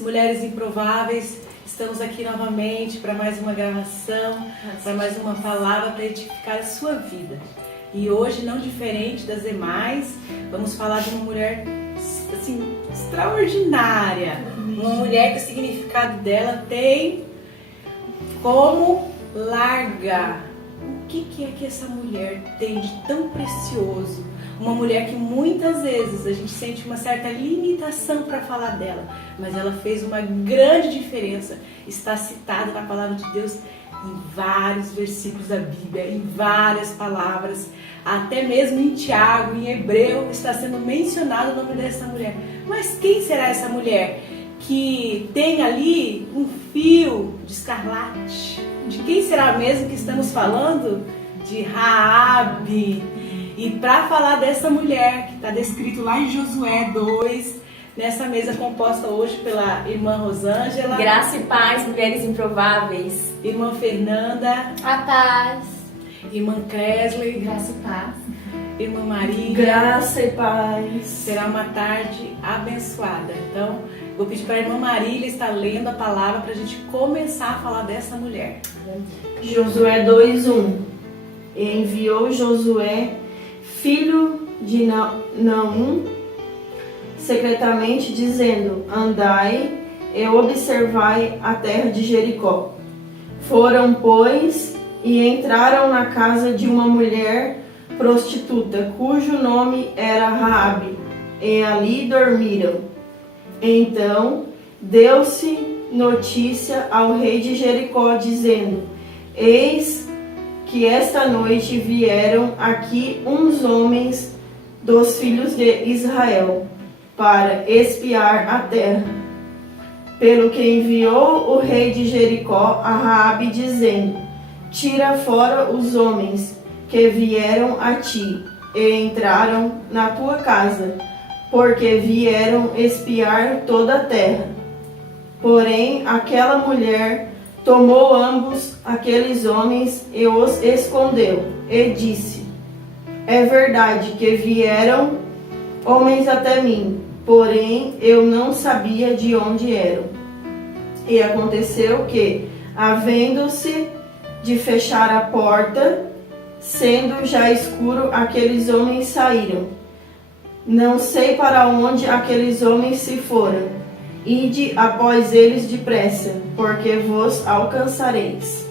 mulheres improváveis. Estamos aqui novamente para mais uma gravação, para mais uma palavra para edificar a sua vida. E hoje, não diferente das demais, vamos falar de uma mulher assim, extraordinária. Uma mulher que o significado dela tem como larga. O que é que essa mulher tem de tão precioso? Uma mulher que muitas vezes a gente sente uma certa limitação para falar dela, mas ela fez uma grande diferença. Está citada na palavra de Deus em vários versículos da Bíblia, em várias palavras, até mesmo em Tiago, em Hebreu, está sendo mencionado o nome dessa mulher. Mas quem será essa mulher que tem ali um fio de escarlate? De quem será mesmo que estamos falando? De Raabe. E para falar dessa mulher, que está descrito lá em Josué 2, nessa mesa composta hoje pela irmã Rosângela. Graça e paz, mulheres improváveis. Irmã Fernanda. A paz. Irmã Kresley. Graça e paz. Irmã Maria. Graça e paz. Será uma tarde abençoada. Então, vou pedir para a irmã Marília estar lendo a palavra para a gente começar a falar dessa mulher. Josué 2:1. Enviou Josué, filho de Naum, secretamente, dizendo: andai e observai a terra de Jericó. Foram, pois, e entraram na casa de uma mulher prostituta, cujo nome era Raabe, e ali dormiram. Então deu-se notícia ao rei de Jericó, dizendo: eis que esta noite vieram aqui uns homens dos filhos de Israel para espiar a terra. Pelo que enviou o rei de Jericó a Raabe, dizendo: tira fora os homens que vieram a ti e entraram na tua casa, porque vieram espiar toda a terra. Porém, aquela mulher tomou ambos aqueles homens e os escondeu, e disse: é verdade que vieram homens até mim, porém eu não sabia de onde eram. E aconteceu que, havendo-se de fechar a porta, sendo já escuro, aqueles homens saíram. Não sei para onde aqueles homens se foram. Ide após eles depressa, porque vos alcançareis.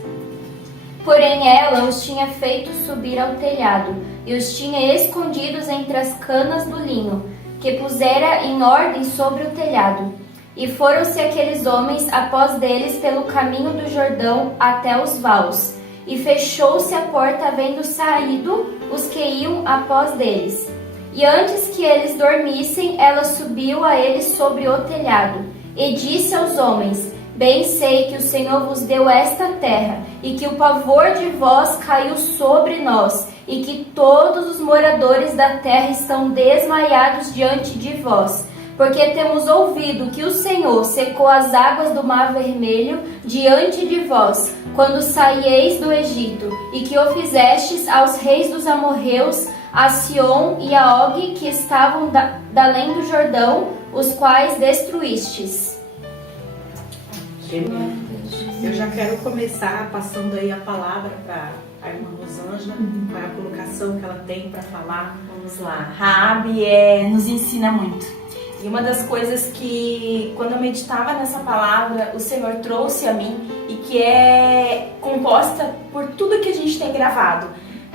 Porém ela os tinha feito subir ao telhado, e os tinha escondidos entre as canas do linho, que pusera em ordem sobre o telhado. E foram-se aqueles homens após deles pelo caminho do Jordão até os vaus. E fechou-se a porta, havendo saído os que iam após deles. E antes que eles dormissem, ela subiu a eles sobre o telhado, e disse aos homens: bem sei que o Senhor vos deu esta terra, e que o pavor de vós caiu sobre nós, e que todos os moradores da terra estão desmaiados diante de vós. Porque temos ouvido que o Senhor secou as águas do Mar Vermelho diante de vós, quando saíeis do Egito, e que o fizestes aos reis dos amorreus, a Sion e a Og, que estavam da além do Jordão, os quais destruístes. Eu já quero começar passando aí a palavra para a irmã Rosângela, para a colocação que ela tem para falar. Vamos lá. Raabe nos ensina muito. E uma das coisas que, quando eu meditava nessa palavra, o Senhor trouxe a mim, e que é composta por tudo que a gente tem gravado.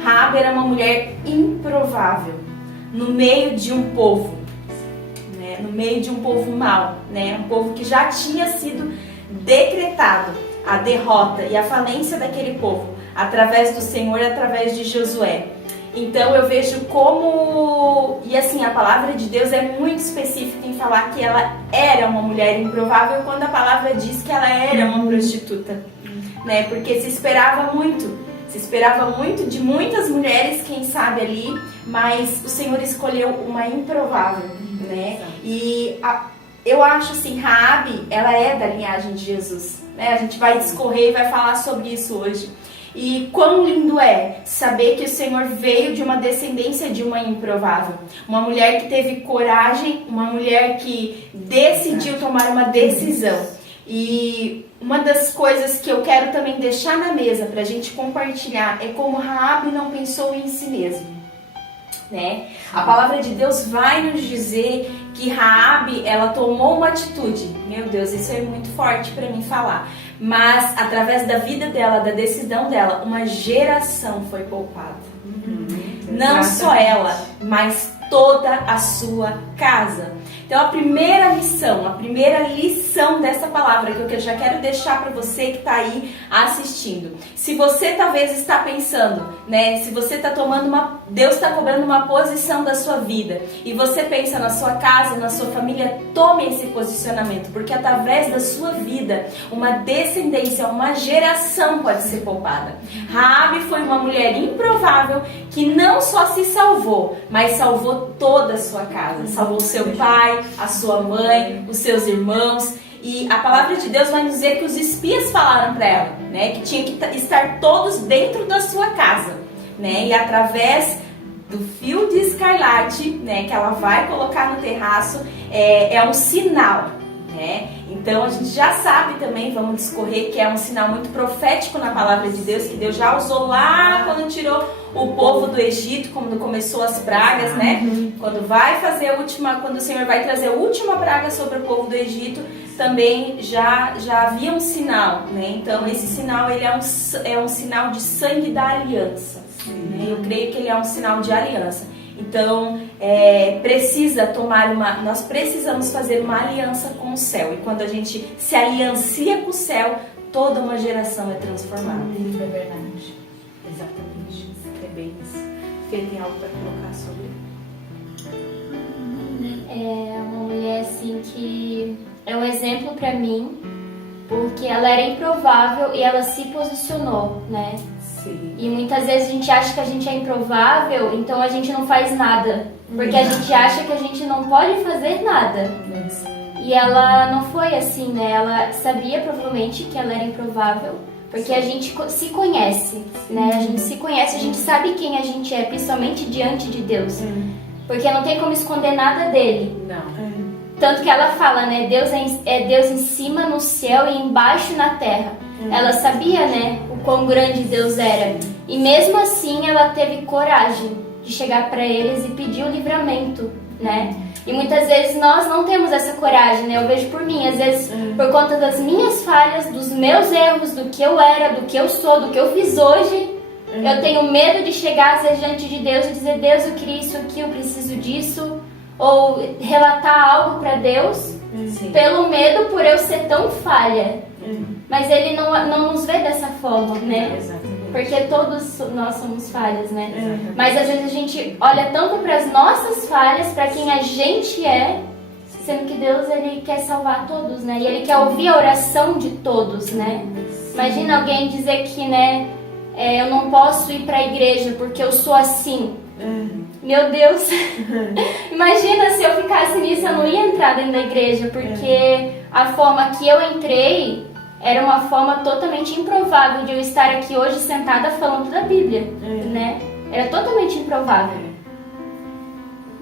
Raabe era uma mulher improvável no meio de um povo, né? No meio de um povo mau, né? Um povo que já tinha sido decretado a derrota e a falência daquele povo através do Senhor, através de Josué. Então eu vejo como, e assim, a palavra de Deus é muito específica em falar que ela era uma mulher improvável, quando a palavra diz que ela era uma prostituta, né? Porque se esperava muito de muitas mulheres, quem sabe ali, mas o Senhor escolheu uma improvável, né? E eu acho assim, Raabe, ela é da linhagem de Jesus, né? A gente vai discorrer e vai falar sobre isso hoje. E quão lindo é saber que o Senhor veio de uma descendência de uma improvável. Uma mulher que teve coragem, uma mulher que decidiu tomar uma decisão. E uma das coisas que eu quero também deixar na mesa para a gente compartilhar é como Raabe não pensou em si mesma. Né? A palavra de Deus vai nos dizer que Raabe, ela tomou uma atitude. Meu Deus, isso é muito forte para mim falar. Mas através da vida dela, da decisão dela, uma geração foi poupada. Não só ela, mas toda a sua casa. Então a primeira missão, a primeira lição dessa palavra que eu já quero deixar para você que está aí assistindo. Se você talvez está pensando, né? Se você está tomando Deus está cobrando uma posição da sua vida e você pensa na sua casa, na sua família, tome esse posicionamento, porque através da sua vida, uma descendência, uma geração pode ser poupada. Raabe foi uma mulher improvável que não só se salvou, mas salvou toda a sua casa. Salvou seu pai, a sua mãe, os seus irmãos. E a palavra de Deus vai nos dizer que os espias falaram para ela, né, que tinha que estar todos dentro da sua casa, né, e através do fio de escarlate, né, que ela vai colocar no terraço, é um sinal, né. Então a gente já sabe também, vamos discorrer, que é um sinal muito profético na palavra de Deus, que Deus já usou lá quando tirou o povo do Egito, quando começou as pragas, né? Quando quando o Senhor vai trazer a última praga sobre o povo do Egito, também já havia um sinal, né? Então esse sinal ele é um sinal de sangue da aliança. Né? Eu creio que ele é um sinal de aliança. Então nós precisamos fazer uma aliança com o céu. E quando a gente se aliancia com o céu, toda uma geração é transformada. É verdade. Exatamente. É bem isso. Fê, tem algo para colocar sobre? É uma mulher assim que é um exemplo para mim, porque ela era improvável e ela se posicionou, né? Sim. E muitas vezes a gente acha que a gente é improvável, então a gente não faz nada, porque a gente acha que a gente não pode fazer nada. E ela não foi assim, né? Ela sabia provavelmente que ela era improvável, porque a gente se conhece, né? A gente se conhece, a gente sabe quem a gente é, principalmente diante de Deus. Porque não tem como esconder nada dele. Não. Tanto que ela fala, né? Deus é Deus em cima no céu e embaixo na terra. Ela sabia, né? O quão grande Deus era. E mesmo assim ela teve coragem de chegar para eles e pedir o livramento, né? E muitas vezes nós não temos essa coragem, né? Eu vejo por mim, às vezes por conta das minhas falhas, dos meus erros, do que eu era, do que eu sou, do que eu fiz hoje, eu tenho medo de chegar às vezes diante de Deus e dizer: Deus, eu queria isso aqui, eu preciso disso, ou relatar algo para Deus, pelo medo por eu ser tão falha. Mas Ele não nos vê dessa forma, né? Exatamente. Porque todos nós somos falhas, né? Mas às vezes a gente olha tanto para as nossas falhas, para quem a gente é, sendo que Deus, Ele quer salvar todos, né? E Ele quer ouvir a oração de todos, né? Imagina alguém dizer que, né, eu não posso ir para a igreja porque eu sou assim. Meu Deus! Imagina se eu ficasse nisso, eu não ia entrar dentro da igreja, porque a forma que eu entrei era uma forma totalmente improvável de eu estar aqui hoje sentada falando da Bíblia, né? Era totalmente improvável.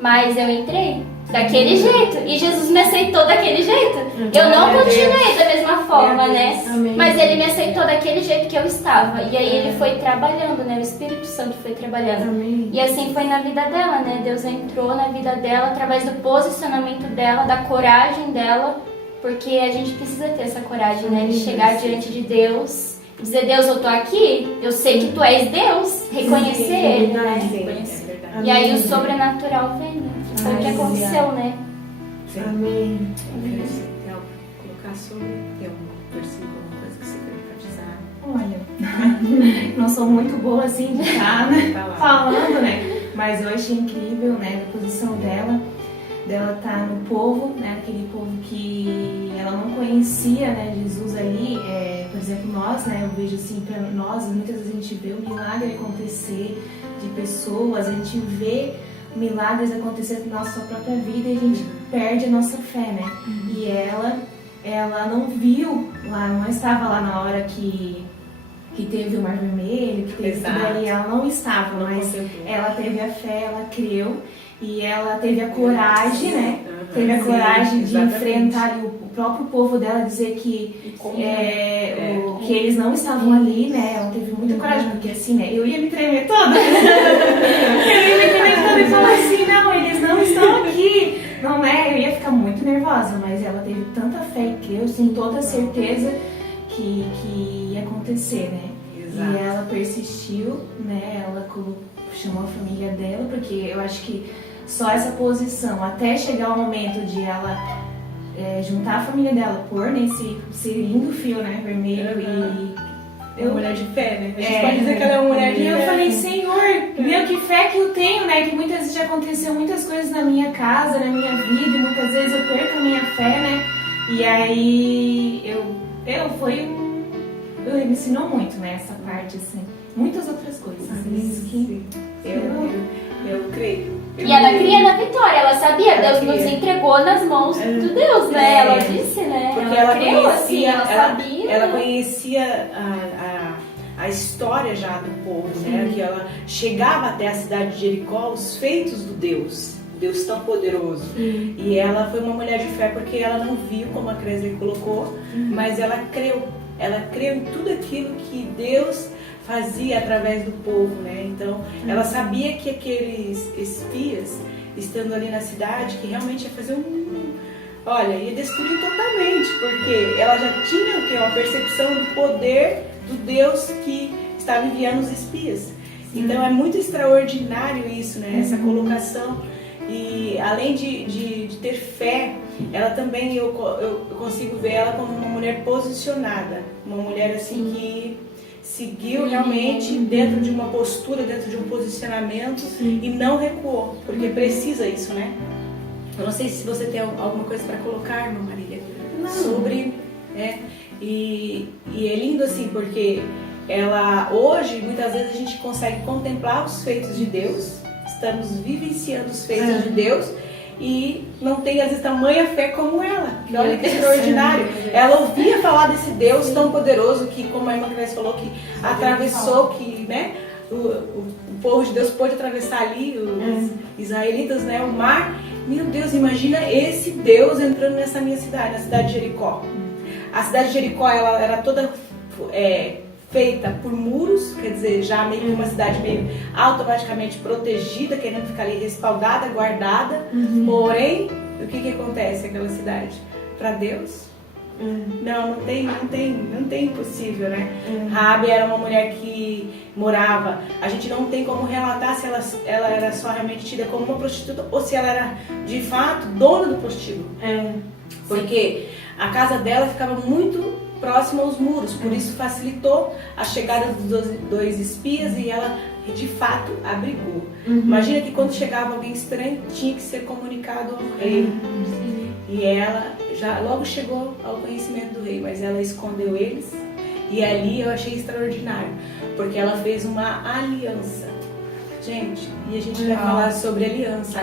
Mas eu entrei daquele jeito e Jesus me aceitou daquele jeito. Eu não continuei da mesma forma, né? Mas Ele me aceitou daquele jeito que eu estava. E aí Ele foi trabalhando, né? O Espírito Santo foi trabalhando. E assim foi na vida dela, né? Deus entrou na vida dela através do posicionamento dela, da coragem dela. Porque a gente precisa ter essa coragem, né? De chegar diante de Deus e dizer: Deus, eu tô aqui, eu sei que Tu és Deus. Reconhecer Ele, né? E aí o sobrenatural vem, né? Foi o que aconteceu, né? Amém. Tem algo para colocar sobre? Tem um versículo, alguma coisa que você quer enfatizar? Olha, não sou muito boa assim de estar, né, Tá lá. falando, né? Mas eu achei incrível, né, a posição dela tá no povo, né, aquele povo que ela não conhecia, né, Jesus ali, por exemplo, nós, né, eu vejo assim, para nós, muitas vezes a gente vê o milagre acontecer de pessoas, a gente vê milagres acontecer na nossa própria vida e a gente perde a nossa fé, né, e ela não viu lá, não estava lá na hora que que teve o Mar Vermelho, que teve Exato. tudo ali, ela não estava, Não mas contemplou. ela teve a fé, ela creu e ela teve a coragem, né? Aham, Teve a sim, coragem de exatamente. enfrentar ali o próprio povo dela, dizer que, que eles não estavam ali, né? Ela teve muita coragem, porque assim, né? Eu ia me tremer toda. Eu ia me tremer toda e falar assim, não, eles não estão aqui. Não, né? Eu ia ficar muito nervosa, mas ela teve tanta fé e creu, com toda certeza que ia acontecer, né? Exato. E ela persistiu, né? Ela chamou a família dela, porque eu acho que só essa posição, até chegar o momento de ela juntar a família dela, pôr nesse lindo fio, né? Vermelho e Uma mulher de fé, né? A gente pode dizer que ela é uma mulher de e eu fé. falei, Senhor, meu, que fé que eu tenho, né? Que muitas vezes já aconteceu muitas coisas na minha casa, na minha vida, e muitas vezes eu perco a minha fé, né? E aí ele me ensinou muito, né? Essa parte, assim. Muitas outras coisas. Isso que Eu creio. E ela cria na vitória, ela sabia, Ela Deus nos cria. entregou nas mãos de Deus, né? Ela disse, né? Porque ela creu conhecia, assim, ela sabia. ela conhecia a história já do povo, né? Que ela chegava até a cidade de Jericó, os feitos do Deus tão poderoso. E ela foi uma mulher de fé porque ela não viu, como a Cresley colocou, mas ela creu. Ela creu em tudo aquilo que Deus fazia através do povo, né? Então, ela sabia que aqueles espias, estando ali na cidade, que realmente ia fazer olha, ia destruir totalmente, porque ela já tinha o quê? Uma percepção do poder do Deus que estava enviando os espias. Então, é muito extraordinário isso, né? Essa colocação. E além de ter fé, ela também, eu consigo ver ela como uma mulher posicionada, uma mulher assim que seguiu realmente dentro de uma postura, dentro de um posicionamento e não recuou, porque precisa isso, né? Eu não sei se você tem alguma coisa para colocar, irmã Marília, sobre, né? E é lindo assim, porque ela hoje, muitas vezes a gente consegue contemplar os feitos de Deus, estamos vivenciando os feitos de Deus e não tem às vezes tamanha fé como ela. Que olha que extraordinário. Ela ouvia falar desse Deus tão poderoso que, como a irmã Cris falou, que atravessou, que, né, o povo de Deus pôde atravessar ali, os israelitas, né, o mar. Meu Deus, imagina esse Deus entrando nessa minha cidade, na cidade de Jericó. A cidade de Jericó, ela era toda feita por muros, quer dizer, já meio que uma cidade meio automaticamente protegida, querendo ficar ali respaldada, guardada. Porém, o que acontece naquela cidade? Para Deus, não tem impossível, né? Raabe era uma mulher que morava, a gente não tem como relatar se ela era só realmente tida como uma prostituta ou se ela era de fato dona do prostíbulo. Porque a casa dela ficava muito próxima aos muros, por isso facilitou a chegada dos dois espias e ela de fato abrigou. Imagina que quando chegava alguém estranho tinha que ser comunicado ao rei. E ela já logo chegou ao conhecimento do rei, mas ela escondeu eles. E ali eu achei extraordinário, porque ela fez uma aliança. Gente, e a gente vai falar sobre aliança.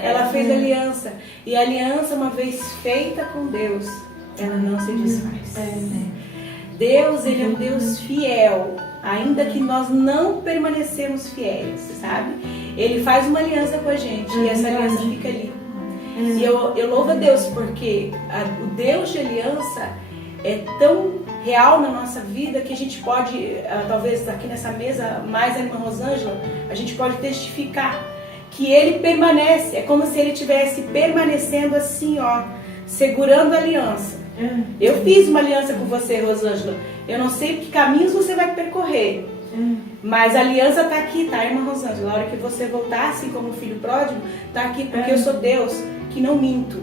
Ela fez aliança. E a aliança, uma vez feita com Deus, ela não se desfaz. Deus, ele é um Deus fiel, ainda que nós não permanecemos fiéis, sabe? Ele faz uma aliança com a gente e essa aliança fica ali. E eu louvo a Deus porque o Deus de aliança é tão real na nossa vida que a gente pode, talvez aqui nessa mesa, mais a irmã Rosângela, a gente pode testificar que ele permanece, é como se ele estivesse permanecendo assim, ó, segurando a aliança. Eu fiz uma aliança com você, Rosângela. Eu não sei que caminhos você vai percorrer, mas a aliança está aqui, tá, irmã Rosângela? A hora que você voltar, assim como o filho pródigo, está aqui, porque eu sou Deus, que não minto.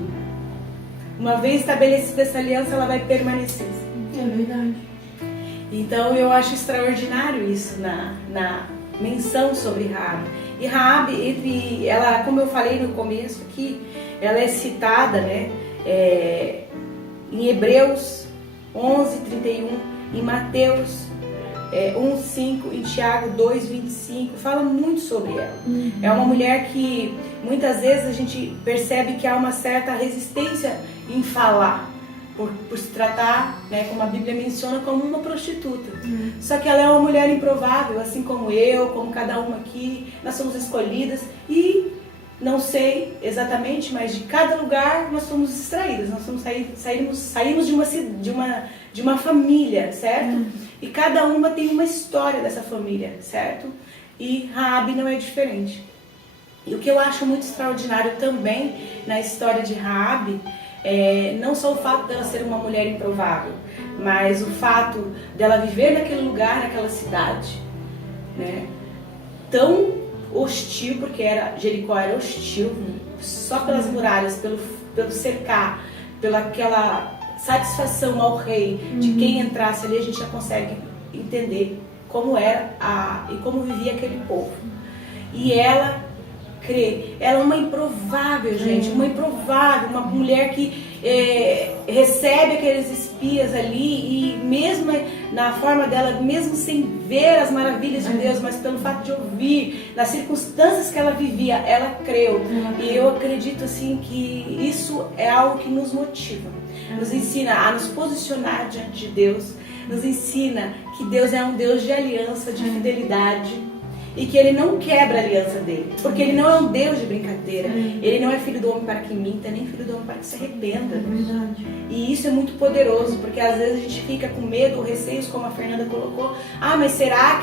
Uma vez estabelecida essa aliança, ela vai permanecer. É verdade. Então eu acho extraordinário isso na menção sobre Raabe. E Raabe, ela, como eu falei no começo aqui, ela é citada, né? Em Hebreus 11:31, em Mateus 1:5, em Tiago 2:25, fala muito sobre ela. É uma mulher que muitas vezes a gente percebe que há uma certa resistência em falar, por se tratar, né, como a Bíblia menciona, como uma prostituta. Só que ela é uma mulher improvável, assim como eu, como cada uma aqui. Nós somos escolhidas e não sei exatamente, mas de cada lugar nós somos extraídas. Nós somos saímos de uma família, certo? E cada uma tem uma história dessa família, certo? E Raabe não é diferente. E o que eu acho muito extraordinário também na história de Raabe não só o fato dela ser uma mulher improvável, mas o fato dela viver naquele lugar, naquela cidade, né, tão hostil, porque Jericó era hostil, só pelas muralhas, pelo cercar, pela aquela satisfação ao rei de quem entrasse ali, a gente já consegue entender como era e como vivia aquele povo. E ela é uma improvável, gente, uma mulher que recebe aqueles espias ali e mesmo na forma dela, mesmo sem ver as maravilhas de Deus, mas pelo fato de ouvir, nas circunstâncias que ela vivia, ela creu. E eu acredito assim que isso é algo que nos motiva, nos ensina a nos posicionar diante de Deus, nos ensina que Deus é um Deus de aliança, de fidelidade, e que Ele não quebra a aliança dele, porque Ele não é um Deus de brincadeira. Ele não é filho do homem para que minta, nem filho do homem para que se arrependa. E isso é muito poderoso, porque às vezes a gente fica com medo ou receios, como a Fernanda colocou. Mas será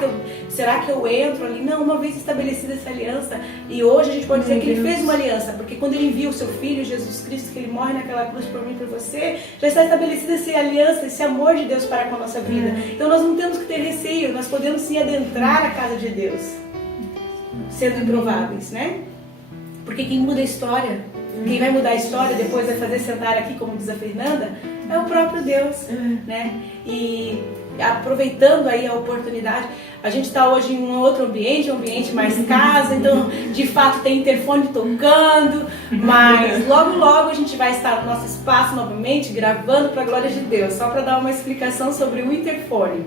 que eu entro ali? Não, uma vez estabelecida essa aliança, e hoje a gente pode dizer que Ele fez uma aliança, porque quando Ele envia o seu Filho, Jesus Cristo, que Ele morre naquela cruz por mim e por você, já está estabelecida essa aliança, esse amor de Deus para com a nossa vida. Então nós não temos que ter receio, nós podemos sim adentrar a casa de Deus, sendo improváveis, né? Porque quem muda a história, quem vai mudar a história, depois vai fazer sentar aqui, como diz a Fernanda, é o próprio Deus, né? E aproveitando aí a oportunidade, a gente está hoje em um outro ambiente, um ambiente mais casa, então de fato tem interfone tocando, mas logo a gente vai estar no nosso espaço novamente, gravando para a glória de Deus, só para dar uma explicação sobre o interfone.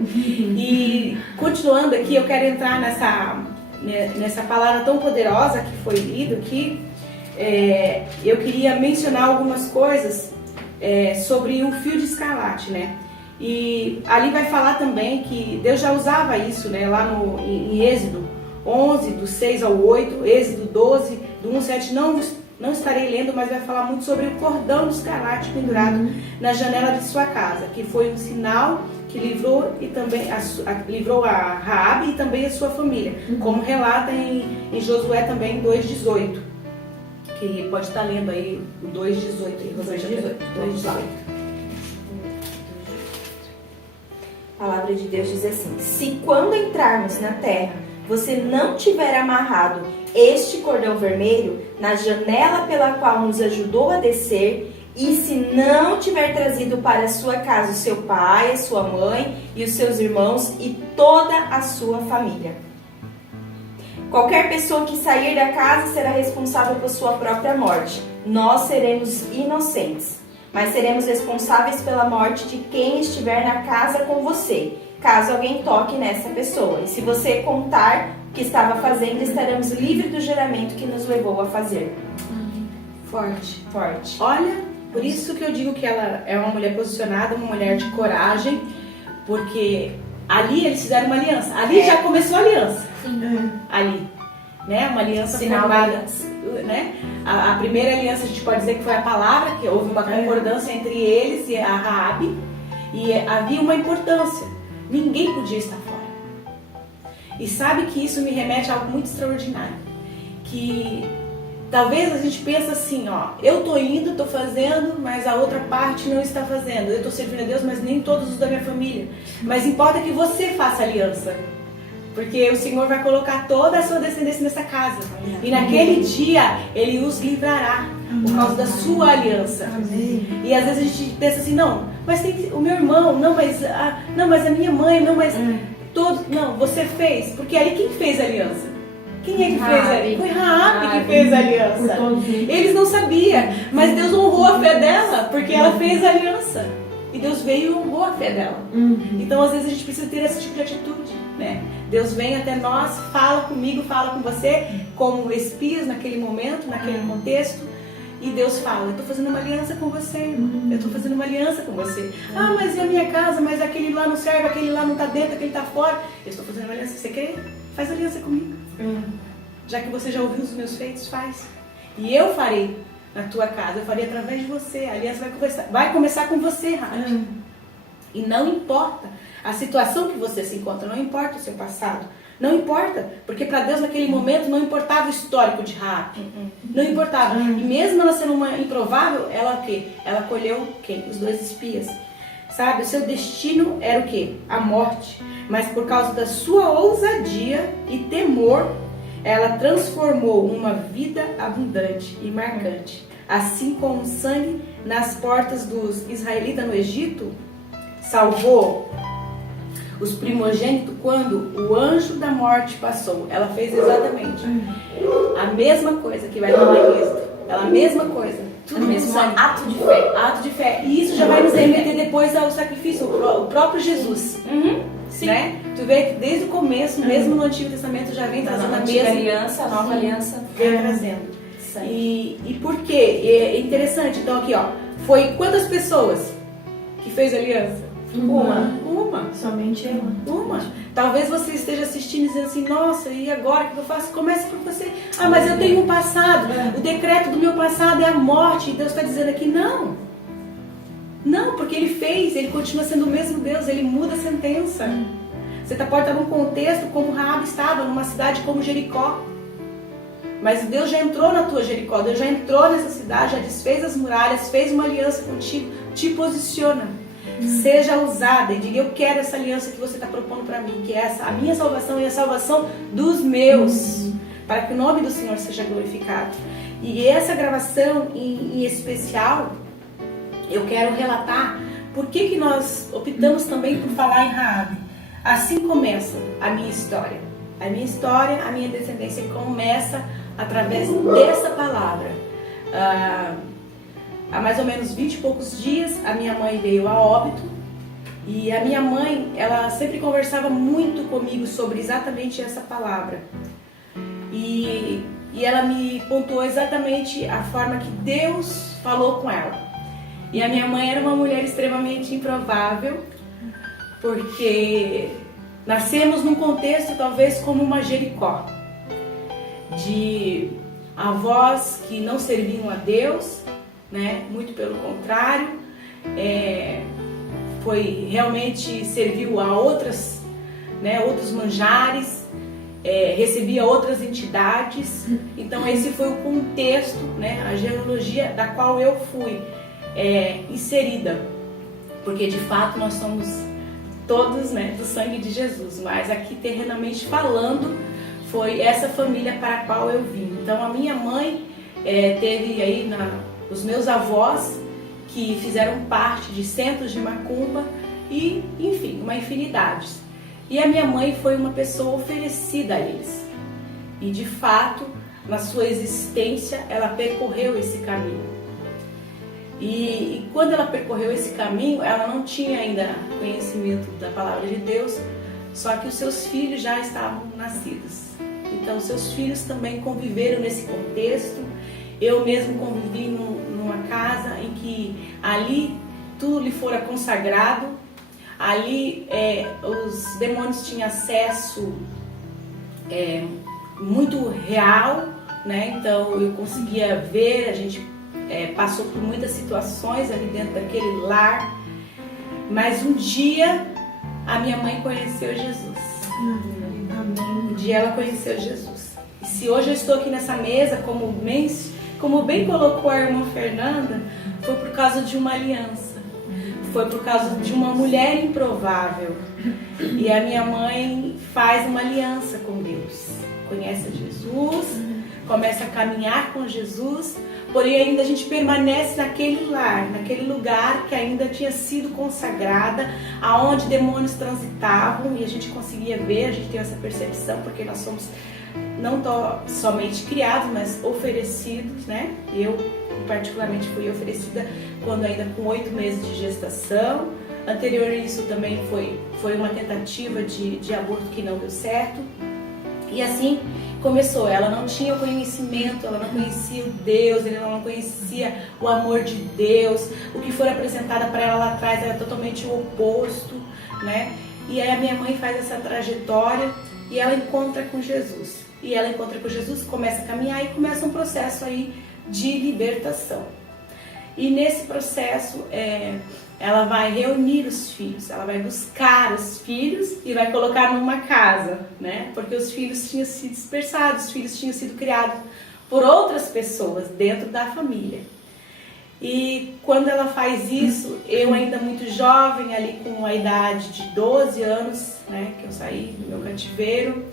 E continuando aqui, eu quero entrar nessa palavra tão poderosa que foi lida aqui. Eu queria mencionar algumas coisas sobre o fio de escarlate, né? E ali vai falar também que Deus já usava isso, né? Lá em Êxodo 11, do 6 ao 8, Êxodo 12, do 1 ao 7, não estarei lendo, mas vai falar muito sobre o cordão de escarlate pendurado na janela de sua casa, que foi um sinal que livrou e também livrou a Raabe e também a sua família, como relata em Josué também 2:18, que pode estar lendo aí o 2:18 aí, 2:18. A palavra de Deus diz assim: se quando entrarmos na terra você não tiver amarrado este cordão vermelho na janela pela qual nos ajudou a descer, e se não tiver trazido para a sua casa o seu pai, a sua mãe e os seus irmãos e toda a sua família. Qualquer pessoa que sair da casa será responsável por sua própria morte. Nós seremos inocentes, mas seremos responsáveis pela morte de quem estiver na casa com você, caso alguém toque nessa pessoa. E se você contar o que estava fazendo, estaremos livres do juramento que nos levou a fazer. Forte. Olha, por isso que eu digo que ela é uma mulher posicionada, uma mulher de coragem, porque ali eles fizeram uma aliança. Ali já começou a aliança. Ali, né? Uma aliança formada, né? A primeira aliança a gente pode dizer que foi a palavra, que houve uma concordância entre eles e a Raabe, e havia uma importância. Ninguém podia estar fora. E sabe que isso me remete a algo muito extraordinário, que talvez a gente pense assim, eu tô indo, tô fazendo, mas a outra parte não está fazendo. Eu tô servindo a Deus, mas nem todos os da minha família. Mas importa que você faça aliança, porque o Senhor vai colocar toda a sua descendência nessa casa. E naquele dia Ele os livrará por causa da sua aliança. E às vezes a gente pensa assim, não, mas tem que, o meu irmão, não, mas a minha mãe, não, mas todos, não, você fez, porque ali quem fez a aliança? Quem é que fez a aliança? Foi Raabe que fez a aliança. Eles não sabiam, mas Deus honrou a fé dela, porque ela fez a aliança. E Deus veio e honrou a fé dela. Então às vezes a gente precisa ter esse tipo de atitude, né? Deus vem até nós, fala comigo, fala com você, como espias naquele momento, naquele contexto, E Deus fala, eu estou fazendo uma aliança com você, irmão. Eu estou fazendo uma aliança com você. Ah, mas e a minha casa? Mas aquele lá não serve, aquele lá não está dentro, aquele está fora. Eu estou fazendo uma aliança. Você quer? Faz aliança comigo. Já que você já ouviu os meus feitos, faz. E eu farei na tua casa, eu farei através de você. A aliança vai começar com você, Rabi. E não importa a situação que você se encontra, não importa o seu passado. Não importa, porque para Deus naquele momento não importava o histórico de Raabe. Não importava. E mesmo ela sendo uma improvável, ela o quê? Ela colheu quem? Os 2 espias. Sabe? O seu destino era o quê? A morte. Mas por causa da sua ousadia e temor, ela transformou uma vida abundante e marcante. Assim como o sangue nas portas dos israelitas no Egito salvou os primogênitos quando o anjo da morte passou. Ela fez exatamente a mesma coisa que vai tomar em Êxodo. Ela a mesma coisa. Tudo mesmo ato de fé. Ato de fé. E isso já vai nos remeter depois ao sacrifício, o próprio Jesus. Sim. Né? Tu vê que desde o começo, mesmo no Antigo Testamento, já vem trazendo a mesma aliança, a nova aliança. Vem trazendo. E por quê? É interessante. Então aqui, ó, foi quantas pessoas que fez aliança? Uma. Somente ela. Uma. Talvez você esteja assistindo e dizendo assim, nossa, e agora o que eu faço? Comece por você. Ah, mas eu tenho um passado. O decreto do meu passado é a morte. E Deus está dizendo aqui, não. Não, porque Ele fez, Ele continua sendo o mesmo Deus, Ele muda a sentença. Você pode estar num contexto como Raabe estava, numa cidade como Jericó. Mas Deus já entrou na tua Jericó, Deus já entrou nessa cidade, já desfez as muralhas, fez uma aliança contigo, te posiciona. Seja usada e diga, eu quero essa aliança que você está propondo para mim, que é essa, a minha salvação e a salvação dos meus, para que o nome do Senhor seja glorificado. E essa gravação em especial, eu quero relatar por que nós optamos também por falar em Raabe. Assim começa a minha história. A minha história, a minha descendência começa através dessa palavra. Há mais ou menos 20 e poucos dias, a minha mãe veio a óbito. E a minha mãe, ela sempre conversava muito comigo sobre exatamente essa palavra. E ela me pontuou exatamente a forma que Deus falou com ela. E a minha mãe era uma mulher extremamente improvável, porque nascemos num contexto talvez como uma Jericó, de avós que não serviam a Deus, né? Muito pelo contrário, foi realmente serviu a outras, né? Outros manjares, recebia outras entidades. Então esse foi o contexto, né? A genealogia da qual eu fui inserida, porque de fato nós somos todos, né, do sangue de Jesus, mas aqui terrenamente falando foi essa família para a qual eu vim. Então a minha mãe teve aí os meus avós que fizeram parte de centros de macumba e enfim, uma infinidade. E a minha mãe foi uma pessoa oferecida a eles e de fato na sua existência ela percorreu esse caminho. E quando ela percorreu esse caminho, ela não tinha ainda conhecimento da palavra de Deus, só que os seus filhos já estavam nascidos. Então, os seus filhos também conviveram nesse contexto. Eu mesmo convivi numa casa em que ali tudo lhe fora consagrado. Ali os demônios tinham acesso muito real, né? Então, eu conseguia ver, a gente passou por muitas situações ali dentro daquele lar, mas um dia a minha mãe conheceu Jesus. Um dia ela conheceu Jesus. E se hoje eu estou aqui nessa mesa, como bem colocou a irmã Fernanda, foi por causa de uma aliança, foi por causa de uma mulher improvável. E a minha mãe faz uma aliança com Deus, conhece Jesus, começa a caminhar com Jesus. Porém, ainda a gente permanece naquele lar, naquele lugar que ainda tinha sido consagrada, aonde demônios transitavam e a gente conseguia ver, a gente tem essa percepção, porque nós somos não somente criados, mas oferecidos, né? Eu, particularmente, fui oferecida quando ainda com 8 meses de gestação. Anterior a isso também foi uma tentativa de aborto que não deu certo. E assim começou. Ela não tinha o conhecimento, ela não conhecia o Deus, ela não conhecia o amor de Deus. O que foi apresentado para ela lá atrás era totalmente o oposto, né? E aí a minha mãe faz essa trajetória e ela encontra com Jesus. E ela encontra com Jesus, começa a caminhar e começa um processo aí de libertação. E nesse processo, ela vai reunir os filhos, ela vai buscar os filhos e vai colocar numa casa, né? Porque os filhos tinham sido dispersados, os filhos tinham sido criados por outras pessoas dentro da família. E quando ela faz isso, eu ainda muito jovem, ali com a idade de 12 anos, né? Que eu saí do meu cativeiro,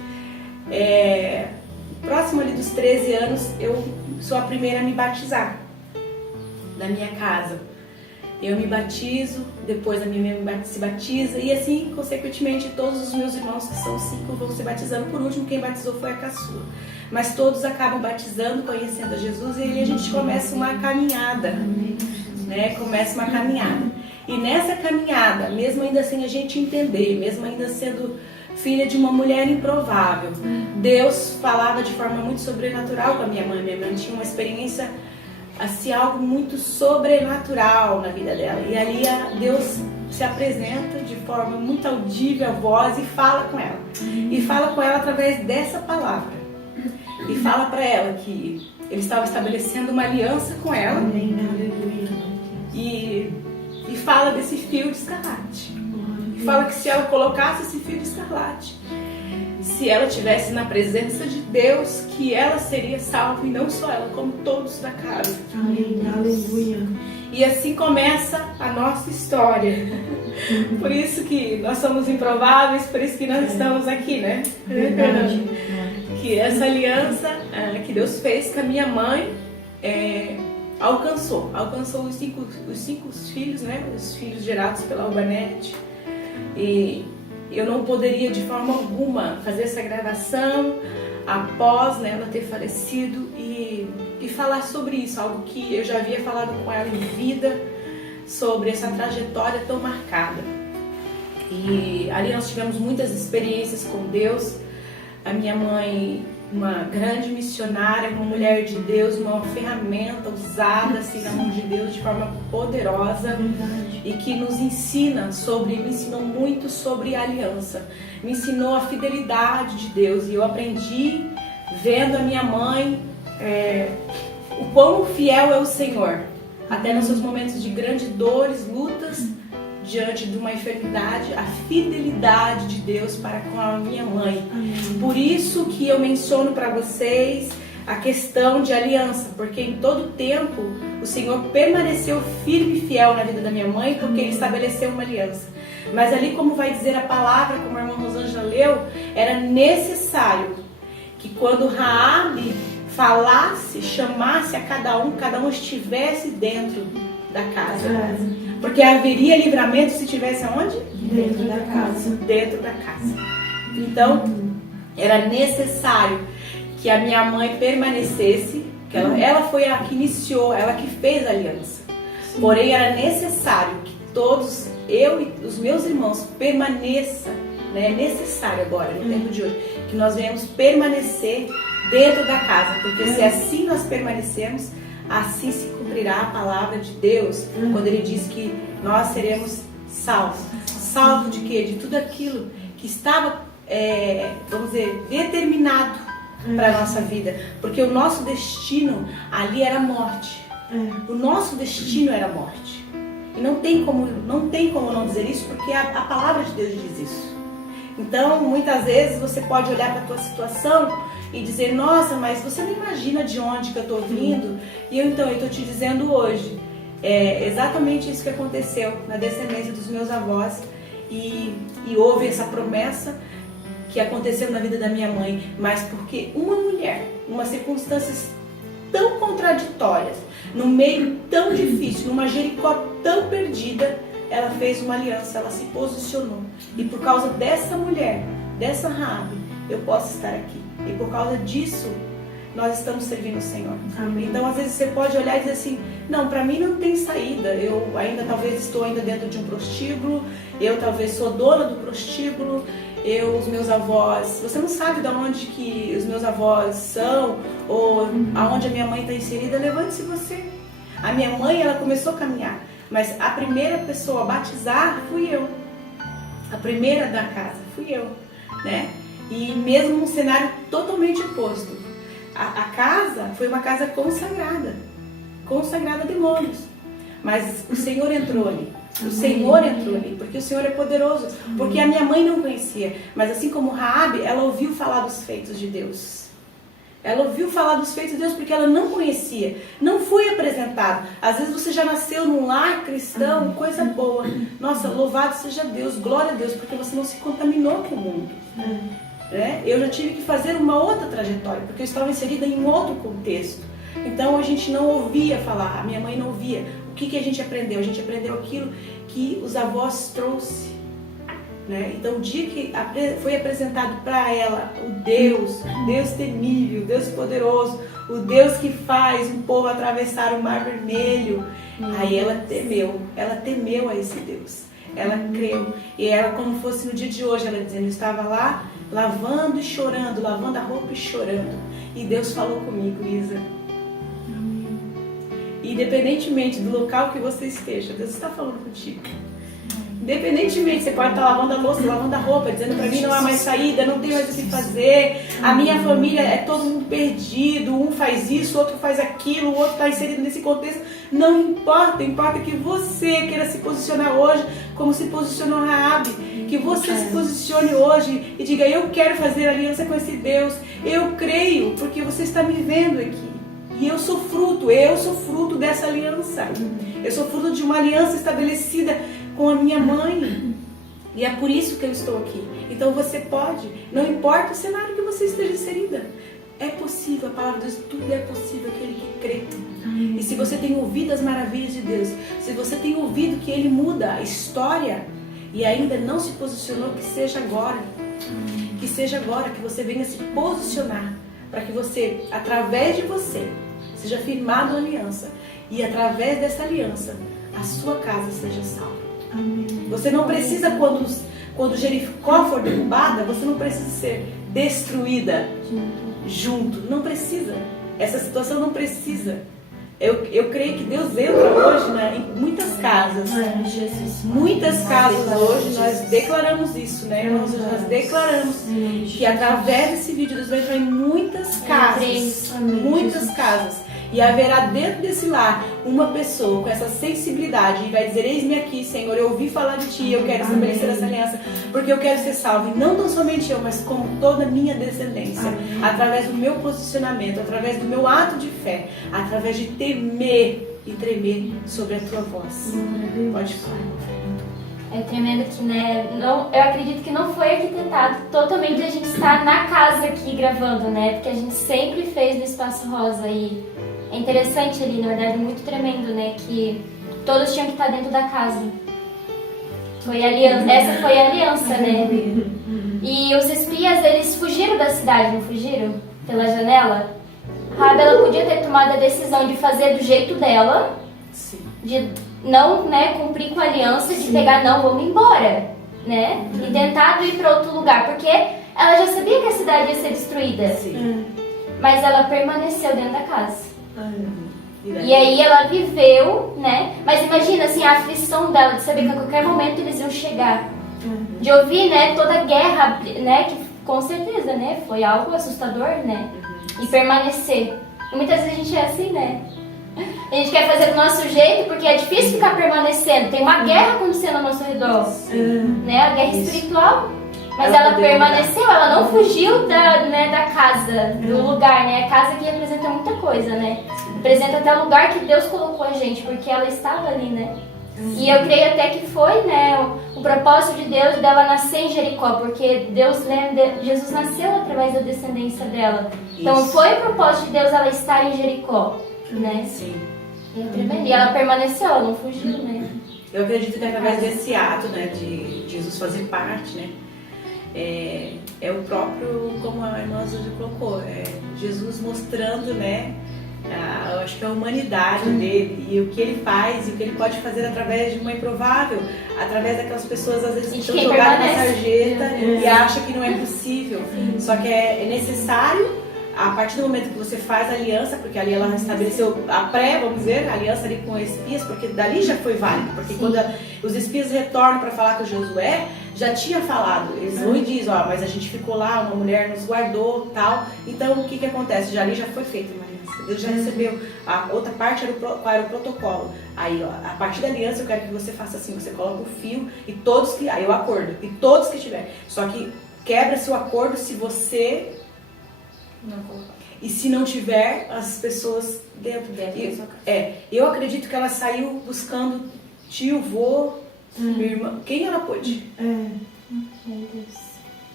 próximo ali dos 13 anos, eu sou a primeira a me batizar da minha casa. Eu me batizo, depois a minha mãe se batiza e assim, consequentemente, todos os meus irmãos, que são 5, vão se batizando. Por último, quem batizou foi a caçula. Mas todos acabam batizando, conhecendo a Jesus e aí a gente começa uma caminhada, né? Começa uma caminhada. E nessa caminhada, mesmo ainda sem a gente entender, mesmo ainda sendo filha de uma mulher improvável, Deus falava de forma muito sobrenatural com a minha mãe. Minha mãe tinha uma experiência assim, algo muito sobrenatural na vida dela. E ali Deus se apresenta de forma muito audível, a voz, e fala com ela. E fala com ela através dessa palavra. E fala para ela que ele estava estabelecendo uma aliança com ela. E fala desse fio de escarlate. E fala que se ela colocasse esse fio de escarlate, se ela estivesse na presença de Deus, que ela seria salva, e não só ela, como todos da casa. Aleluia. E assim começa a nossa história. Por isso que nós somos improváveis, por isso que nós estamos aqui, né? Verdade. Que essa aliança que Deus fez com a minha mãe alcançou os cinco filhos, né? Os filhos gerados pela Albanete. E eu não poderia de forma alguma fazer essa gravação após, né, ela ter falecido e falar sobre isso, algo que eu já havia falado com ela em vida, sobre essa trajetória tão marcada. E ali nós tivemos muitas experiências com Deus. A minha mãe, uma grande missionária, uma mulher de Deus, uma ferramenta usada assim na mão de Deus de forma poderosa. E que nos me ensinou muito sobre a aliança, me ensinou a fidelidade de Deus. E eu aprendi vendo a minha mãe o quão fiel é o Senhor, até nos seus momentos de grandes dores, lutas, diante de uma enfermidade, a fidelidade de Deus para com a minha mãe. Por isso que eu menciono para vocês a questão de aliança, porque em todo tempo o Senhor permaneceu firme e fiel na vida da minha mãe, porque Ele estabeleceu uma aliança. Mas ali, como vai dizer a palavra, como a irmã Rosângela leu, era necessário que quando Raabe falasse, chamasse a cada um estivesse dentro da casa. Porque haveria livramento se estivesse aonde? Dentro da casa. Dentro da casa. Então, era necessário que a minha mãe permanecesse, que ela foi a que iniciou, ela que fez a aliança. Porém, era necessário que todos, eu e os meus irmãos, permaneçam, né? É necessário agora, no tempo de hoje, que nós venhamos permanecer dentro da casa, porque se assim nós permanecemos, assim se cumprirá a palavra de Deus, quando Ele diz que nós seremos salvos. Salvo de quê? De tudo aquilo que estava, vamos dizer, determinado para a nossa vida. Porque o nosso destino ali era morte. O nosso destino era morte. E não tem como não dizer isso, porque a palavra de Deus diz isso. Então, muitas vezes você pode olhar para a tua situação e dizer, nossa, mas você não imagina de onde que eu estou vindo. E eu estou te dizendo hoje, exatamente isso que aconteceu na descendência dos meus avós. E houve essa promessa que aconteceu na vida da minha mãe, mas porque uma mulher, numa circunstâncias tão contraditórias, num meio tão difícil, numa Jericó tão perdida, ela fez uma aliança, ela se posicionou. E por causa dessa mulher, dessa Raabe, eu posso estar aqui. E por causa disso, nós estamos servindo o Senhor. Amém. Então, às vezes você pode olhar e dizer assim, não, para mim não tem saída. Eu talvez estou ainda dentro de um prostíbulo, eu talvez sou dona do prostíbulo, os meus avós, você não sabe de onde que os meus avós são ou aonde a minha mãe está inserida, levante-se você. A minha mãe, ela começou a caminhar, mas a primeira pessoa a batizar fui eu. A primeira da casa fui eu, né? E mesmo num cenário totalmente oposto. A casa foi uma casa consagrada a demônios. Mas o Senhor entrou ali. O Senhor entrou ali, porque o Senhor é poderoso. Porque a minha mãe não conhecia, mas assim como Raabe, ela ouviu falar dos feitos de Deus. Ela ouviu falar dos feitos de Deus porque ela não conhecia, não foi apresentado. Às vezes você já nasceu num lar cristão, coisa boa. Nossa, louvado seja Deus, glória a Deus, porque você não se contaminou com o mundo. Né? Eu já tive que fazer uma outra trajetória, porque eu estava inserida em outro contexto. Então a gente não ouvia falar, a minha mãe não ouvia. O que a gente aprendeu? A gente aprendeu aquilo que os avós trouxeram. Né? Então o dia que foi apresentado para ela o Deus temível, Deus poderoso, o Deus que faz um povo atravessar o mar vermelho, aí ela temeu a esse Deus, ela creu. E ela, como fosse no dia de hoje, ela dizendo, eu estava lá lavando e chorando, lavando a roupa e chorando, e Deus falou comigo, Isa. Independentemente do local que você esteja, Deus está falando contigo. Independentemente, você pode estar lavando a louça, lavando a roupa, dizendo para mim não há mais saída, não tem mais o que fazer, a minha família é todo mundo perdido, um faz isso, outro faz aquilo, o outro está inserido nesse contexto. Não importa, importa que você queira se posicionar hoje como se posicionou Raabe, que você se posicione hoje e diga, eu quero fazer aliança com esse Deus, eu creio, porque você está me vendo aqui. E eu sou fruto dessa aliança. Eu sou fruto de uma aliança estabelecida com a minha mãe. E é por isso que eu estou aqui. Então você pode, não importa o cenário que você esteja inserida. É possível, a palavra de Deus, tudo é possível aquele que crê. E se você tem ouvido as maravilhas de Deus, se você tem ouvido que Ele muda a história e ainda não se posicionou, que seja agora. Que seja agora, que você venha se posicionar. Para que você, através de você, seja firmado uma aliança. E através dessa aliança, a sua casa seja salva. Amém. Você não precisa, quando Jericó for derrubada, você não precisa ser destruída junto. Não precisa. Essa situação não precisa. Eu creio que Deus entra hoje, né, em muitas casas. Muitas casas hoje, nós declaramos isso, né, irmãos? Nós declaramos que através desse vídeo Deus vai entrar em muitas casas. Muitas casas. E haverá dentro desse lar uma pessoa com essa sensibilidade e vai dizer, eis-me aqui, Senhor, eu ouvi falar de Ti, eu quero estabelecer essa aliança, porque eu quero ser salvo. E não tão somente eu, mas como toda a minha descendência. Através do meu posicionamento, através do meu ato de fé, através de temer e tremer sobre a Tua voz. Pode falar. É tremendo que, né, eu acredito que não foi arquitetado totalmente a gente estar na casa aqui gravando, né, porque a gente sempre fez no Espaço Rosa e é interessante ali, na verdade, muito tremendo, né, que todos tinham que estar dentro da casa. Foi a aliança, essa foi a aliança, né, e os espias, eles fugiram da cidade, não fugiram? Pela janela. Raabe, ela podia ter tomado a decisão de fazer do jeito dela, de não, né, cumprir com a aliança, de pegar, não, vamos embora, né, e tentado ir para outro lugar, porque ela já sabia que a cidade ia ser destruída, mas ela permaneceu dentro da casa. E aí ela viveu, né, mas imagina assim, a aflição dela de saber que a qualquer momento eles iam chegar, de ouvir, né, toda a guerra, né, que com certeza, né, foi algo assustador, né, e permanecer. E muitas vezes a gente é assim, né. A gente quer fazer do nosso jeito porque é difícil ficar permanecendo. Tem uma guerra acontecendo ao nosso redor, né? A guerra espiritual. Mas ela permaneceu, ela não fugiu da casa, do lugar, né? A casa aqui representa muita coisa, né? Representa até o lugar que Deus colocou a gente, porque ela estava ali, né? E eu creio até que foi, né, o propósito de Deus dela nascer em Jericó, porque Jesus nasceu através da descendência dela. Então foi o propósito de Deus ela estar em Jericó. Né? Sim. E ela permaneceu, ela não fugiu, né? Eu acredito que através desse ato, né, de Jesus fazer parte, né, é o próprio, como a irmã Zúlia colocou, Jesus mostrando, né, eu acho que a humanidade dele e o que ele faz e o que ele pode fazer através de uma improvável, através daquelas pessoas às vezes que estão quem jogadas na permanece. sarjeta e acham que não é possível. Só que é necessário, a partir do momento que você faz a aliança, porque ali ela estabeleceu a vamos dizer, a aliança ali com espias, porque dali já foi válido, porque quando os espias retornam para falar com Josué, já tinha falado, eles vão e dizem, mas a gente ficou lá, uma mulher nos guardou, tal. Então o que acontece? Ali já foi feita uma aliança, Deus já recebeu. A outra parte qual era o protocolo. Aí, a partir da aliança eu quero que você faça assim, você coloca o fio e todos que, aí o acordo, e todos que tiver. Só que quebra-se o acordo se você Não colocar. e se não tiver as pessoas dentro. Eu acredito que ela saiu buscando tio, vô, minha irmã, quem ela pôde,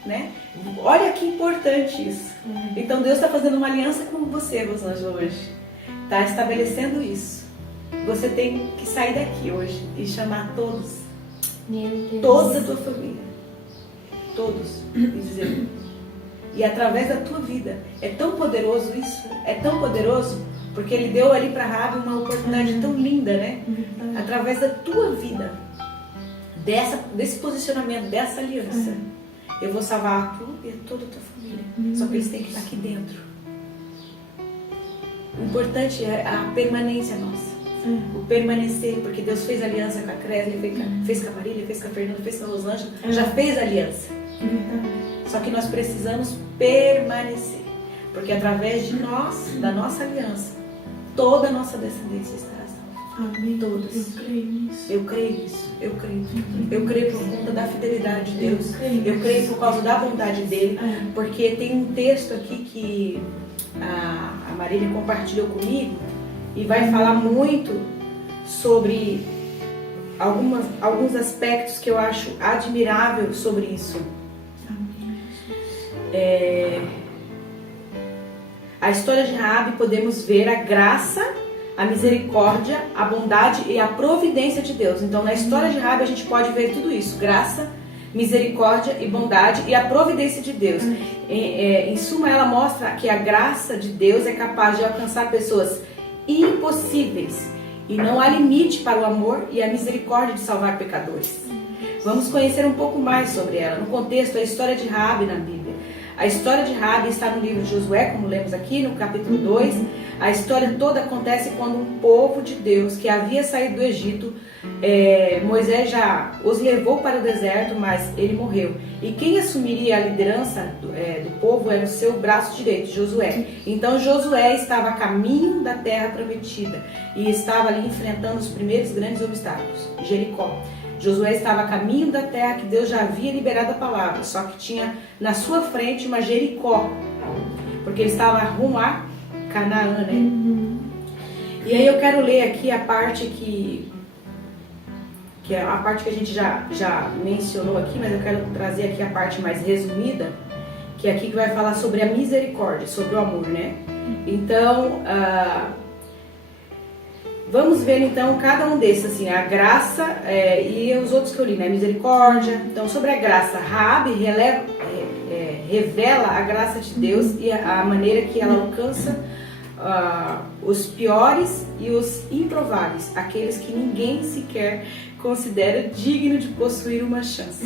né? Olha que importante isso. Então Deus está fazendo uma aliança com você, Rosângela, hoje. Está estabelecendo isso. Você tem que sair daqui hoje e chamar todos, Meu Deus. toda a tua família, todos, e dizer... E através da tua vida. É tão poderoso isso. É tão poderoso. Porque ele deu ali para Raabe uma oportunidade tão linda, né? Através da tua vida. Desse posicionamento, dessa aliança. Eu vou salvar a tua e a toda a tua família. Só que eles têm que estar aqui dentro. O importante é a permanência nossa. O permanecer. Porque Deus fez aliança com a Cresley, fez com a Marília, fez com a Fernanda, fez com a Rosângela. Já fez aliança. Só que nós precisamos permanecer. Porque através de nós, da nossa aliança, toda a nossa descendência estará salva. Amém. Todos. Eu creio nisso. Eu creio nisso. Eu creio. Eu creio por conta da fidelidade de Deus. Eu creio por causa da bondade dele. Porque tem um texto aqui que a Marília compartilhou comigo e vai falar muito sobre alguns aspectos que eu acho admirável sobre isso. A história de Raabe podemos ver a graça, a misericórdia, a bondade e a providência de Deus. Então na história de Raabe a gente pode ver tudo isso: graça, misericórdia e bondade e a providência de Deus. Em suma, ela mostra que a graça de Deus é capaz de alcançar pessoas impossíveis e não há limite para o amor e a misericórdia de salvar pecadores. Vamos conhecer um pouco mais sobre ela. No contexto, a história de Raabe na Bíblia. A história de Raabe está no livro de Josué, como lemos aqui no capítulo 2. A história toda acontece quando um povo de Deus que havia saído do Egito, Moisés já os levou para o deserto, mas ele morreu. E quem assumiria a liderança do povo era o seu braço direito, Josué. Então Josué estava a caminho da terra prometida e estava ali enfrentando os primeiros grandes obstáculos, Jericó. Josué estava a caminho da terra que Deus já havia liberado a palavra, só que tinha na sua frente uma Jericó, porque ele estava rumo a Canaã, né? E aí eu quero ler aqui a parte que é a parte que a gente já mencionou aqui, mas eu quero trazer aqui a parte mais resumida, que é aqui que vai falar sobre a misericórdia, sobre o amor, né? Então, vamos ver então cada um desses, assim, a graça e os outros que eu li, né? Misericórdia. Então, sobre a graça, Raabe revela a graça de Deus e a maneira que ela alcança os piores e os improváveis, aqueles que ninguém sequer considera digno de possuir uma chance.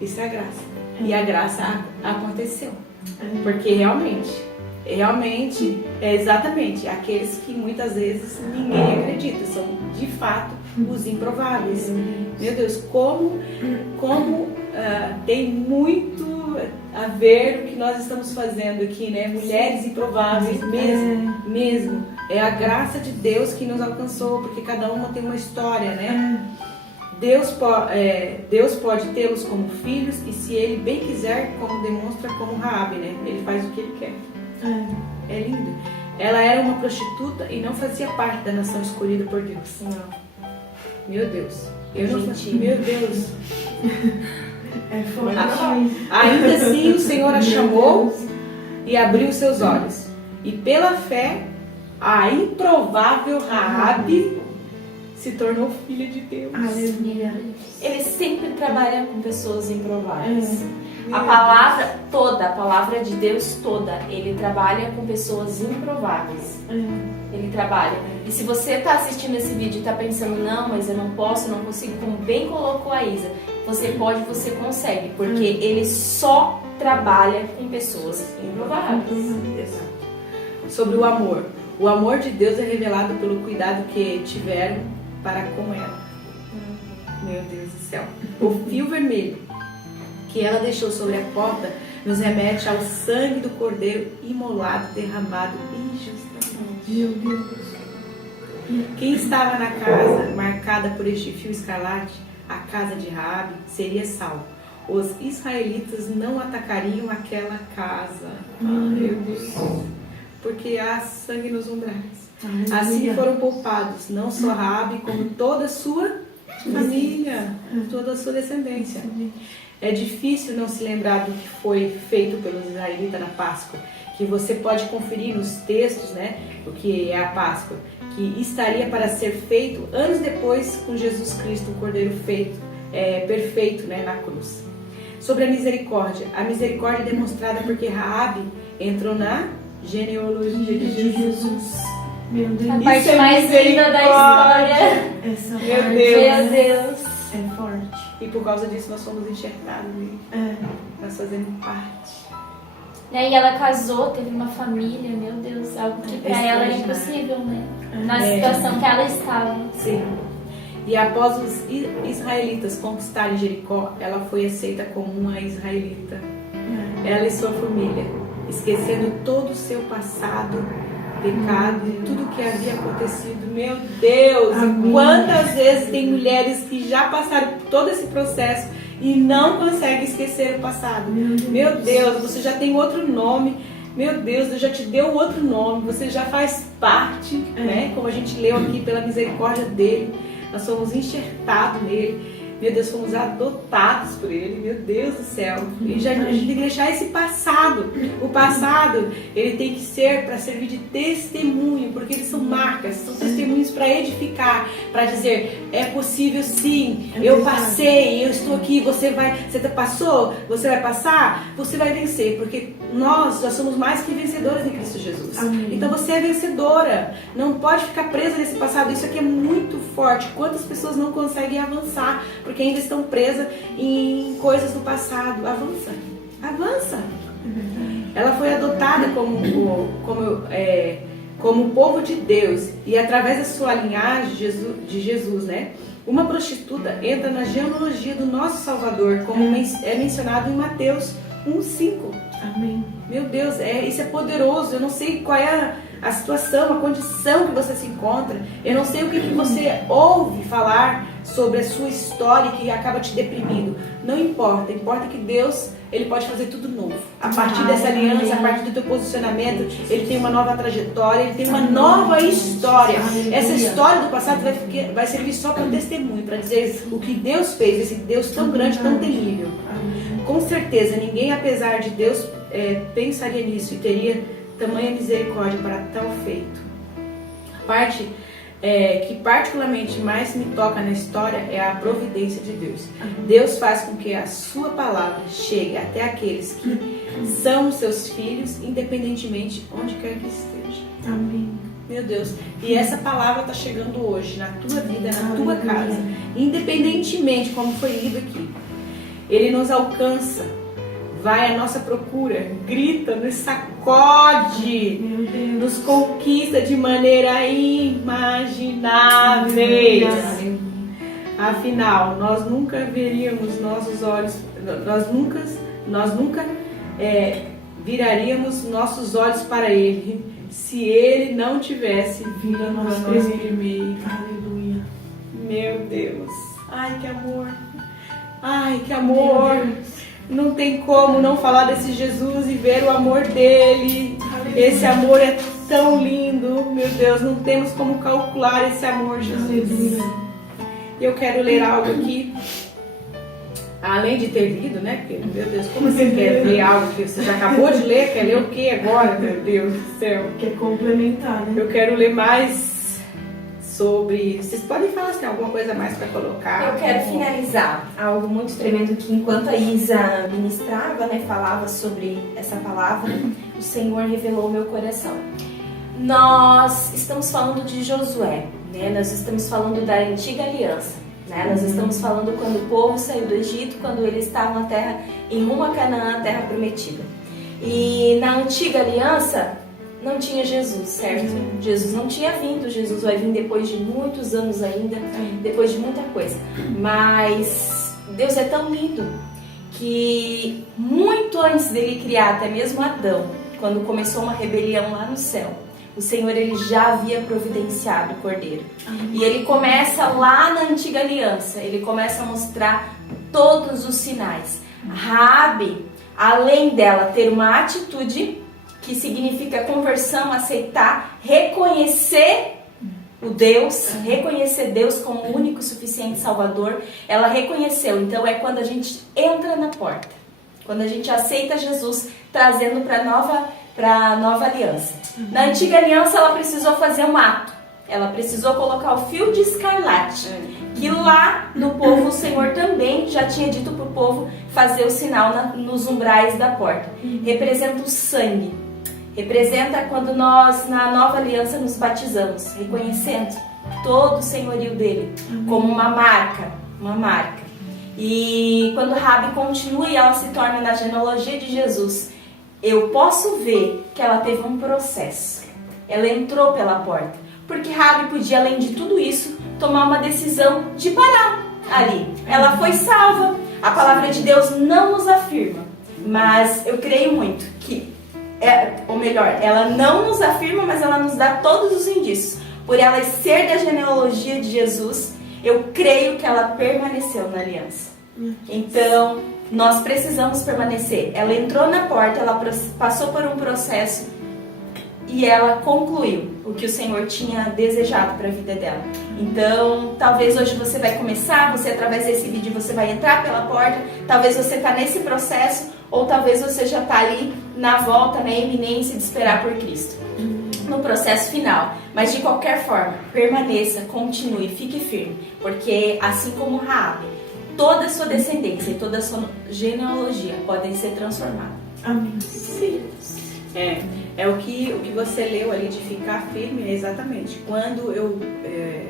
Isso é a graça. E a graça aconteceu. Porque realmente, exatamente, aqueles que muitas vezes ninguém acredita, são de fato os improváveis. Meu Deus, como tem muito a ver o que nós estamos fazendo aqui, né? Mulheres improváveis, mesmo. É a graça de Deus que nos alcançou, porque cada uma tem uma história, né? Deus pode tê-los como filhos e, se Ele bem quiser, como demonstra como Raabe, né? Ele faz o que Ele quer. É lindo. Ela era uma prostituta e não fazia parte da nação escolhida por Deus. Não. Meu Deus. Meu Deus. Ainda assim o Senhor a chamou e abriu seus olhos. E pela fé, a improvável Raabe se tornou filha de Deus. Ele sempre trabalha com pessoas improváveis. A palavra toda, a palavra de Deus toda, ele trabalha com pessoas improváveis. Ele trabalha. E se você está assistindo esse vídeo e está pensando, não, mas eu não posso, não consigo, como bem colocou a Isa, você pode, você consegue, porque ele só trabalha com pessoas improváveis. Exato. Sobre o amor. O amor de Deus é revelado pelo cuidado que tiveram para com ela. Meu Deus do céu. O fio vermelho que ela deixou sobre a porta nos remete ao sangue do cordeiro imolado, derramado injustamente. Meu Deus. Quem estava na casa marcada por este fio escarlate, a casa de Raabe, seria salvo. Os israelitas não atacariam aquela casa. Meu Deus. Porque há sangue nos umbrais. Assim foram poupados, não só Raabe, como toda a sua família, toda a sua descendência. É difícil não se lembrar do que foi feito pelos israelitas na Páscoa, que você pode conferir nos textos, né, o que é a Páscoa, que estaria para ser feito anos depois com Jesus Cristo, o Cordeiro feito, perfeito, né, na cruz. Sobre a misericórdia é demonstrada porque Raabe entrou na genealogia de Jesus. Meu Deus. A parte mais linda da história. Essa Meu parte Deus. Meu Deus. é forte. E por causa disso nós fomos enxertados nele. Nós fazemos parte. E ela casou, teve uma família, meu Deus, algo que pra ela era impossível, né? Na situação que ela estava. Sim. E após os israelitas conquistarem Jericó, ela foi aceita como uma israelita. Ela e sua família, esquecendo todo o seu passado, pecado e tudo o que havia acontecido. Meu Deus! Amém. E quantas vezes tem mulheres que já passaram por todo esse processo e não conseguem esquecer o passado. Meu Deus, você já tem outro nome. Meu Deus, Deus já te deu outro nome. Você já faz parte, né? Como a gente leu aqui, pela misericórdia dele. Nós somos enxertados nele. Meu Deus, fomos adotados por ele. Meu Deus do céu. E a gente tem que deixar esse passado. O passado, ele tem que ser para servir de testemunho, porque eles são marcas, são testemunhos para edificar, para dizer, é possível sim, eu passei, eu estou aqui, você passou, você vai passar, você vai vencer, porque nós já somos mais que vencedoras em Cristo Jesus. Amém. Então você é vencedora. Não pode ficar presa nesse passado. Isso aqui é muito forte. Quantas pessoas não conseguem avançar porque ainda estão presas em coisas do passado? Avança. Avança. Ela foi adotada como o povo de Deus. E através da sua linhagem de Jesus, né? Uma prostituta entra na genealogia do nosso Salvador, como é mencionado em Mateus 1:5. Amém. Meu Deus, isso é poderoso. Eu não sei qual é a situação, a condição que você se encontra. Eu não sei o que você ouve falar sobre a sua história que acaba te deprimindo. Não importa. Importa que Deus, ele pode fazer tudo novo. A partir dessa aliança, a partir do teu posicionamento, ele tem uma nova trajetória, ele tem uma nova história. Essa história do passado vai servir só para testemunho, para dizer o que Deus fez, esse Deus tão grande, tão terrível. Com certeza, ninguém, apesar de Deus, pensaria nisso e teria tamanha misericórdia para tal feito. A parte que particularmente mais me toca na história é a providência de Deus. Deus faz com que a sua palavra chegue até aqueles que são seus filhos, independentemente onde quer que esteja. Amém. Meu Deus, e essa palavra está chegando hoje na tua vida, na tua casa, independentemente como foi lido aqui. Ele nos alcança, vai à nossa procura, grita, nos sacode, nos conquista de maneira imaginável. Afinal, nós nunca veríamos nossos olhos, nós nunca viraríamos nossos olhos para Ele se Ele não tivesse vindo a nós primeiro. Aleluia. Meu Deus, ai que amor, ai que amor. Não tem como não falar desse Jesus e ver o amor dele. Esse amor é tão lindo, meu Deus, não temos como calcular esse amor, Jesus. E eu quero ler algo aqui, além de ter lido, né? Porque, meu Deus, como você quer ler algo que você já acabou de ler? Quer ler o que agora, meu Deus do céu? Quer complementar, né? Eu quero ler mais sobre... Vocês podem falar se tem alguma coisa a mais para colocar? Eu quero finalizar algo muito tremendo que enquanto a Isa ministrava, né, falava sobre essa palavra, o Senhor revelou ao meu coração. Nós estamos falando de Josué, né? Nós estamos falando da antiga aliança, né? Nós estamos falando quando o povo saiu do Egito, quando eles estavam na terra, em rumo a Canaã, a terra prometida. E na antiga aliança não tinha Jesus, certo? Jesus não tinha vindo, Jesus vai vir depois de muitos anos ainda, depois de muita coisa. Mas Deus é tão lindo que muito antes dele criar até mesmo Adão, quando começou uma rebelião lá no céu, o Senhor ele já havia providenciado o Cordeiro. E ele começa lá na antiga aliança, ele começa a mostrar todos os sinais. Raabe, além dela ter uma atitude que significa conversão, aceitar, reconhecer o Deus, reconhecer Deus como o único e suficiente Salvador, ela reconheceu. Então é quando a gente entra na porta, quando a gente aceita Jesus, trazendo para a nova aliança. Na antiga aliança ela precisou fazer um ato, ela precisou colocar o fio de escarlate, que lá no povo o Senhor também já tinha dito para o povo fazer o sinal nos umbrais da porta. Representa o sangue, representa quando nós na nova aliança nos batizamos, reconhecendo todo o senhorio dele como uma marca. E quando Raabe continua e ela se torna na genealogia de Jesus, eu posso ver que ela teve um processo. Ela entrou pela porta, porque Raabe podia, além de tudo isso, tomar uma decisão de parar ali. Ela foi salva. A palavra de Deus não nos afirma, mas eu creio muito que, ou melhor, ela não nos afirma, mas ela nos dá todos os indícios. Por ela ser da genealogia de Jesus, eu creio que ela permaneceu na aliança. Então, nós precisamos permanecer. Ela entrou na porta, ela passou por um processo e ela concluiu o que o Senhor tinha desejado para a vida dela. Então, talvez hoje você vai começar, você através desse vídeo você vai entrar pela porta, talvez você está nesse processo, ou talvez você já está ali na volta, na iminência de esperar por Cristo, no processo final. Mas de qualquer forma, permaneça, continue, fique firme, porque assim como Raabe, toda a sua descendência e toda a sua genealogia podem ser transformadas. Amém. Sim. É o que você leu ali de ficar firme, exatamente. Quando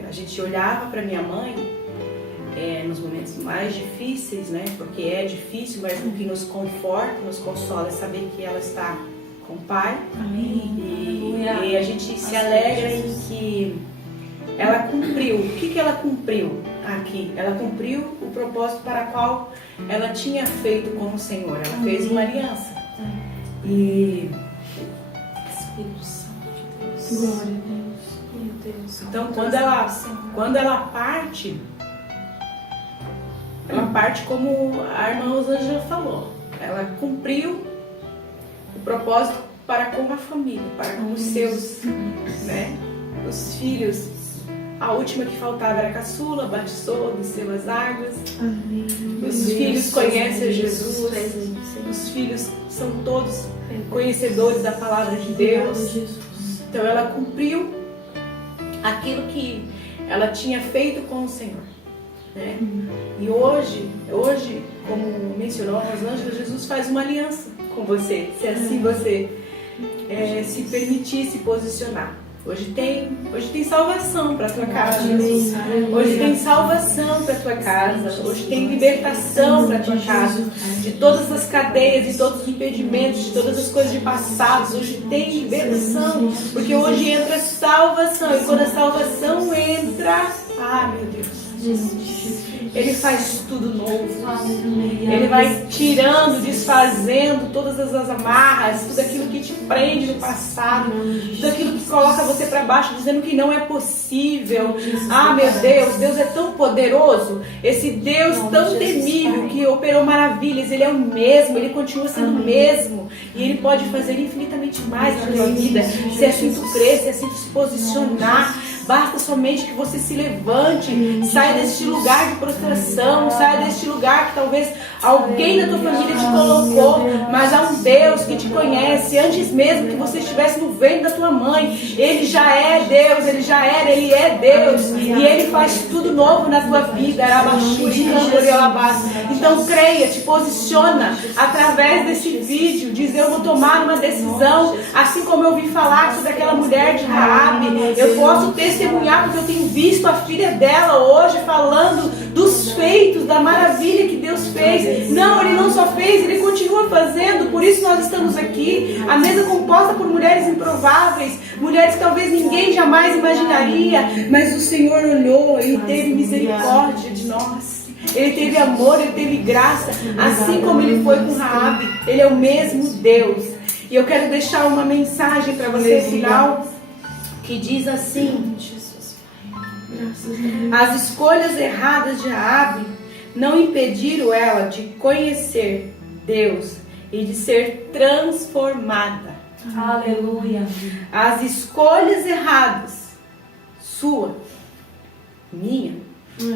a gente olhava para minha mãe, nos momentos mais difíceis, né? Porque é difícil, mas o que nos conforta, nos consola é saber que ela está com o Pai. Amém. E a gente se alegra em que ela cumpriu. O que ela cumpriu aqui? Ela cumpriu o propósito para o qual ela tinha feito com o Senhor. Ela fez uma aliança. E Espírito Santo de Deus. Glória a Deus. Meu Deus. então quando ela parte como a irmã Rosângela falou. Ela cumpriu o propósito para com a família, para com os seus, né, os filhos. A última que faltava era a caçula, batizou, desceu as águas. Amém. Os filhos conhecem Jesus. Os filhos são todos conhecedores da palavra de Deus. Então ela cumpriu aquilo que ela tinha feito com o Senhor, né? E hoje, como mencionou a Rosângela, Jesus faz uma aliança com você, se assim você se permitir se posicionar. Hoje tem salvação para a tua casa. Hoje tem salvação para a tua casa. Hoje tem libertação para a tua casa. De todas as cadeias, de todos os impedimentos, de todas as coisas de passados. Hoje tem libertação. Porque hoje entra salvação. E quando a salvação entra, meu Deus, Ele faz tudo novo. Ele vai tirando, desfazendo todas as amarras, tudo aquilo que te prende no passado, tudo aquilo que coloca você para baixo, dizendo que não é possível. Meu Deus, Deus é tão poderoso. Esse Deus tão temível que operou maravilhas, Ele é o mesmo, Ele continua sendo o mesmo. E Ele pode fazer infinitamente mais na tua vida, se assim tu crer, se assim tu se posicionar. Basta somente que você se levante, saia deste lugar de prostração, saia deste lugar que talvez alguém da tua família te colocou, mas há um Deus que te conhece, antes mesmo que você estivesse no ventre da tua mãe. Ele já é Deus, Ele já era, Ele é Deus. E Ele faz tudo novo na tua vida. Então creia, te posiciona através desse vídeo. Diz: eu vou tomar uma decisão. Assim como eu ouvi falar sobre aquela mulher de Raabe, eu posso testemunhar porque eu tenho visto a filha dela hoje falando dos feitos, da maravilha que Deus fez. Não, Ele não só fez, Ele continua fazendo. Por isso nós estamos aqui, a mesa composta por mulheres improváveis, mulheres que talvez ninguém jamais imaginaria, mas o Senhor olhou e teve misericórdia de nós. Ele teve amor, Ele teve graça, assim como Ele foi com Raabe. Ele é o mesmo Deus. E eu quero deixar uma mensagem para você final, que diz assim: as escolhas erradas de Raabe não impediram ela de conhecer Deus e de ser transformada. Aleluia. As escolhas erradas, sua, minha,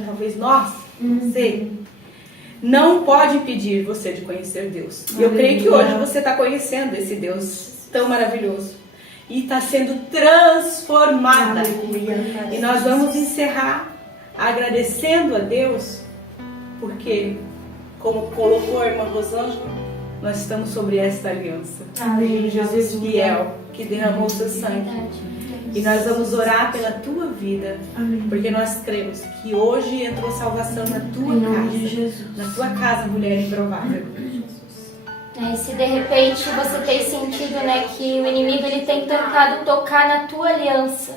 talvez nossa, você, não pode impedir você de conhecer Deus. E eu creio que hoje você está conhecendo esse Deus tão maravilhoso e está sendo transformada. E nós vamos encerrar agradecendo a Deus, porque, como colocou a irmã Rosângela, nós estamos sobre esta aliança. Jesus fiel, que derramou o seu sangue. E nós vamos orar pela tua vida, porque nós cremos que hoje entrou salvação na tua casa, na tua casa, mulher improvável. E se de repente você tem sentido, né, que o inimigo ele tem tentado tocar na tua aliança,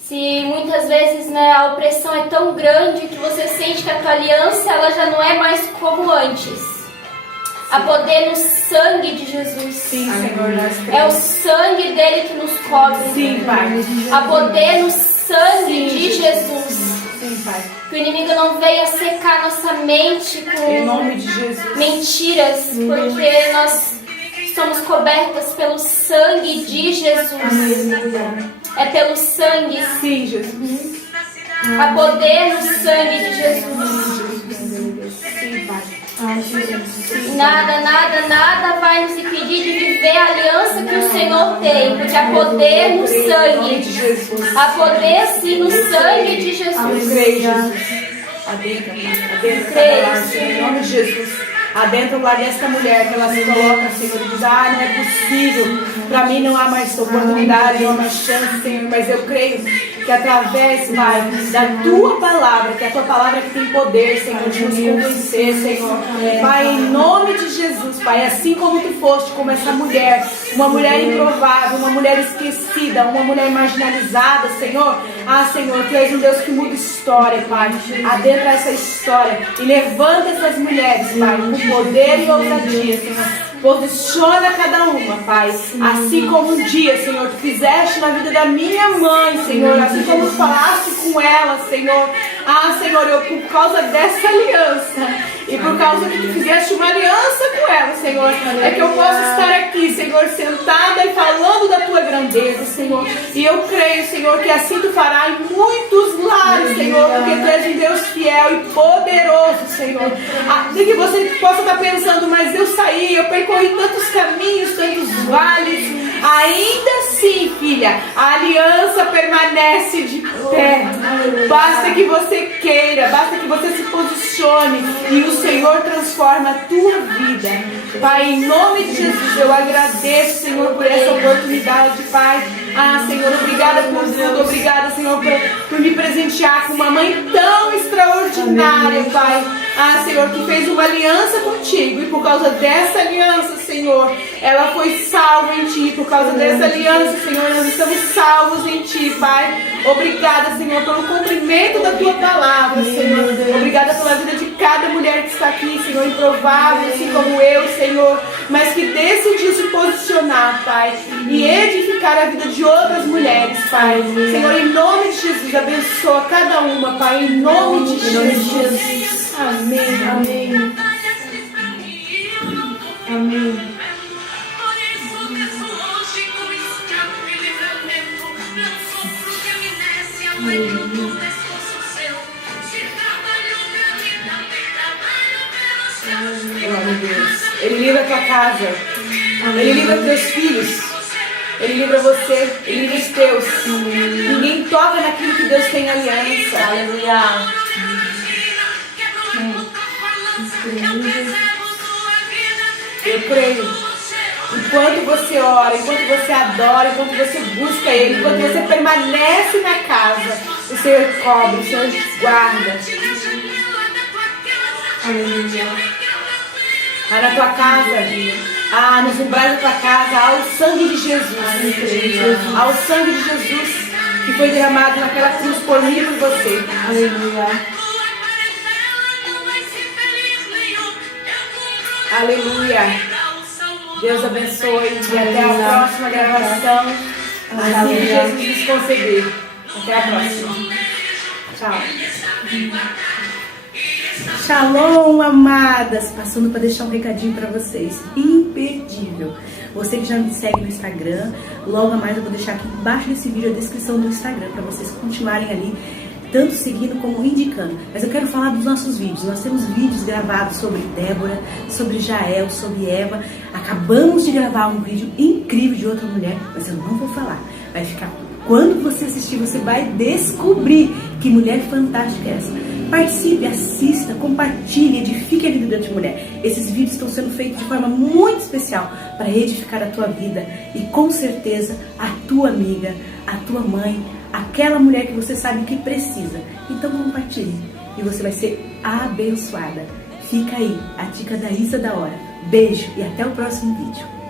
se muitas vezes, né, a opressão é tão grande que você sente que a tua aliança ela já não é mais como antes. Há poder no sangue de Jesus. Sim, Senhor, nós cremos. É o sangue dele que nos cobre. Sim, Pai. Há poder no sangue de Jesus. Sim, Pai. Que o inimigo não venha secar nossa mente Em com nome de Jesus. mentiras, porque nós somos cobertas pelo sangue de Jesus. É pelo sangue. Sim, Jesus. Há poder no sangue de Jesus. Sim, Pai. Nada vai nos impedir de viver a aliança que o Senhor tem, porque há poder no sangue. Há poder sim no sangue de Eu Jesus. creio, Jesus. Adentra cada lar, Senhor, em nome de Jesus. Adentra o lar desta mulher, que ela se coloca, Senhor, e diz: não é possível, para mim não há mais oportunidade, não há mais chance, Senhor, mas eu creio que através, Pai, da tua palavra, que é a tua palavra que tem poder, Senhor, de nos convencer, Senhor. Pai, em nome de Jesus, Pai, assim como tu foste, como essa mulher, uma mulher improvável, uma mulher esquecida, uma mulher marginalizada, Senhor. Senhor, tu és um Deus que muda história, Pai. Adentra essa história e levanta essas mulheres, Pai, com poder e ousadia, Senhor. Posiciona cada uma, Pai. Assim como um dia, Senhor, tu fizeste na vida da minha mãe, Senhor. Assim como tu falaste com ela, Senhor. Senhor, eu por causa dessa aliança e por causa que tu fizeste uma aliança com ela, Senhor, é que eu posso estar aqui, Senhor, sentada e falando da tua grandeza, Senhor. E eu creio, Senhor, que assim tu fará em muitos lares, Senhor, porque tu és um Deus fiel e poderoso, Senhor. De que você possa estar pensando: mas eu saí, eu percorri tantos caminhos, tantos vales. Ainda assim, filha, a aliança permanece de pé. Basta que você queira, basta que você se posicione e o Senhor transforma a tua vida. Pai, em nome de Jesus, eu agradeço, Senhor, por essa oportunidade, Pai. Senhor, obrigada por tudo. Obrigada, Senhor, por me presentear com uma mãe tão extraordinária, Pai. Senhor, que fez uma aliança contigo. E por causa dessa aliança, Senhor, ela foi salva em ti. Por causa dessa aliança, Senhor, nós estamos salvos em ti, Pai. Obrigada, Senhor, pelo cumprimento da tua palavra, Senhor. Obrigada pela vida de cada mulher que está aqui, Senhor, improvável, assim como eu, Senhor, mas que decidiu se posicionar, Pai, e edificar a vida de outras mulheres, Pai. Senhor, em nome de Jesus, abençoa cada uma, Pai, em nome de Jesus. Amém. Amém. Amém. Glória a Deus. Ele livra a tua casa. Ele livra teus filhos. Ele livra você. Ele livra os teus. Ninguém toca naquilo que Deus tem aliança. Aleluia. Eu creio. Enquanto você ora, enquanto você adora, enquanto você busca Ele, enquanto você permanece na casa, o Senhor cobre, o Senhor guarda. Aleluia. Mas na tua casa, nos umbrais da tua casa, há o sangue de Jesus. Há o sangue de Jesus que foi derramado naquela cruz por mim e por você. Aleluia. Aleluia. Deus abençoe e até a próxima gravação. Assim que Jesus nos conceder. Até a próxima. Tchau. Shalom, amadas. Passando para deixar um recadinho para vocês. Imperdível. Você que já me segue no Instagram, logo a mais eu vou deixar aqui embaixo desse vídeo a descrição do Instagram para vocês continuarem ali, tanto seguindo como indicando. Mas eu quero falar dos nossos vídeos. Nós temos vídeos gravados sobre Débora, sobre Jael, sobre Eva. Acabamos de gravar um vídeo incrível de outra mulher, mas eu não vou falar. Vai ficar... Quando você assistir, você vai descobrir que mulher fantástica é essa. Participe, assista, compartilhe, edifique a vida de outra mulher. Esses vídeos estão sendo feitos de forma muito especial para edificar a tua vida e com certeza a tua amiga, a tua mãe, aquela mulher que você sabe que precisa. Então compartilhe e você vai ser abençoada. Fica aí a dica da Isa da hora. Beijo e até o próximo vídeo.